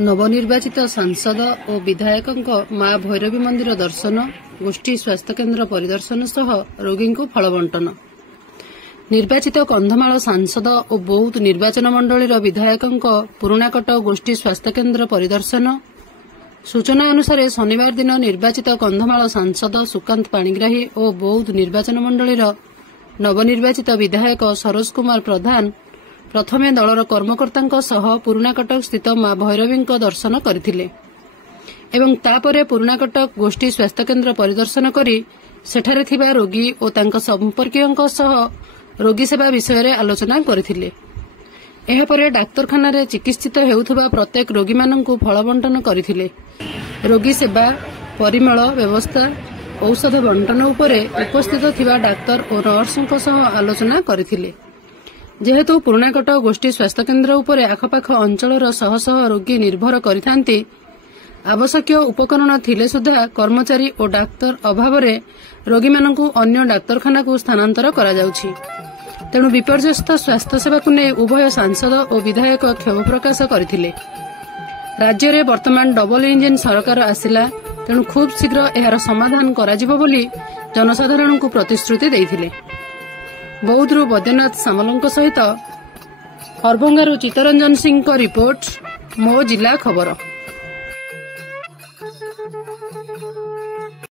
नवनिर्वाचित सांसद और विधायक माँ भैरवी मंदिर दर्शन गोष्ठी स्वास्थ्य केन्द्र परिदर्शन सह रोगी को फल बंटन। निर्वाचित कंधमाल सांसद और बौद्ध निर्वाचन मंडलीर विधायक पुराणाकट गोष्ठी स्वास्थ्य केन्द्र परिदर्शन। सूचना अनुसार शनिवार दिन निर्वाचित कंधमाल सांसद सुकांत पाणिग्राही और बौद्ध निर्वाचन मंडलीर नवनिर्वाचित विधायक सरोज कुमार प्रधान प्रथमे दलर कर्मकर्ता सह पुराणाकटक स्थित माँ भैरवी दर्शन करथिले एवं तापरे पुराणाकटक गोष्ठी स्वास्थ्य केन्द्र परिदर्शन करी सेठारे थिबा रोगी और तांका संपर्कीयଙ୍କ सह रोगी सेवा विषय रे आलोचना करथिले। एहा परे डाक्तरखाना रे चिकित्सित हेउथबा प्रत्येक रोगी माननकु फल बंटन करथिले। रोगी सेवा परिमल व्यवस्था औषध बंटन उपरे उपस्थित थिबा डाक्तर और नर्सଙ୍କ सह आलोचना करथिले। जेहेतु पुराणाकट गोष्ठी स्वास्थ्य केन्द्र उपरे आखपाख अंचलर शह शह रोगी निर्भर करिथांती आवश्यक उपकरण थिले सुधा कर्मचारी और डाक्तर अभाव रोगी माननकु अन्य डाक्तरखाना को स्थानांतर करा जाउछि। तेणु विपर्यस्त स्वास्थ्य सेवा को नहीं उभय सांसद और विधायक क्षोभ प्रकाश करथिले। राज्य में वर्तमान डबल इंजिन सरकार आसिला तेणु खूब शीघ्र यार समाधान कराजिबो बोली जनसाधारण को प्रतिश्रुति देइथिले। बौद्धरू बैद्यनाथ सामल सहित हरभंगारू चित्तरंजन सिंह रिपोर्ट मो जिला खबर।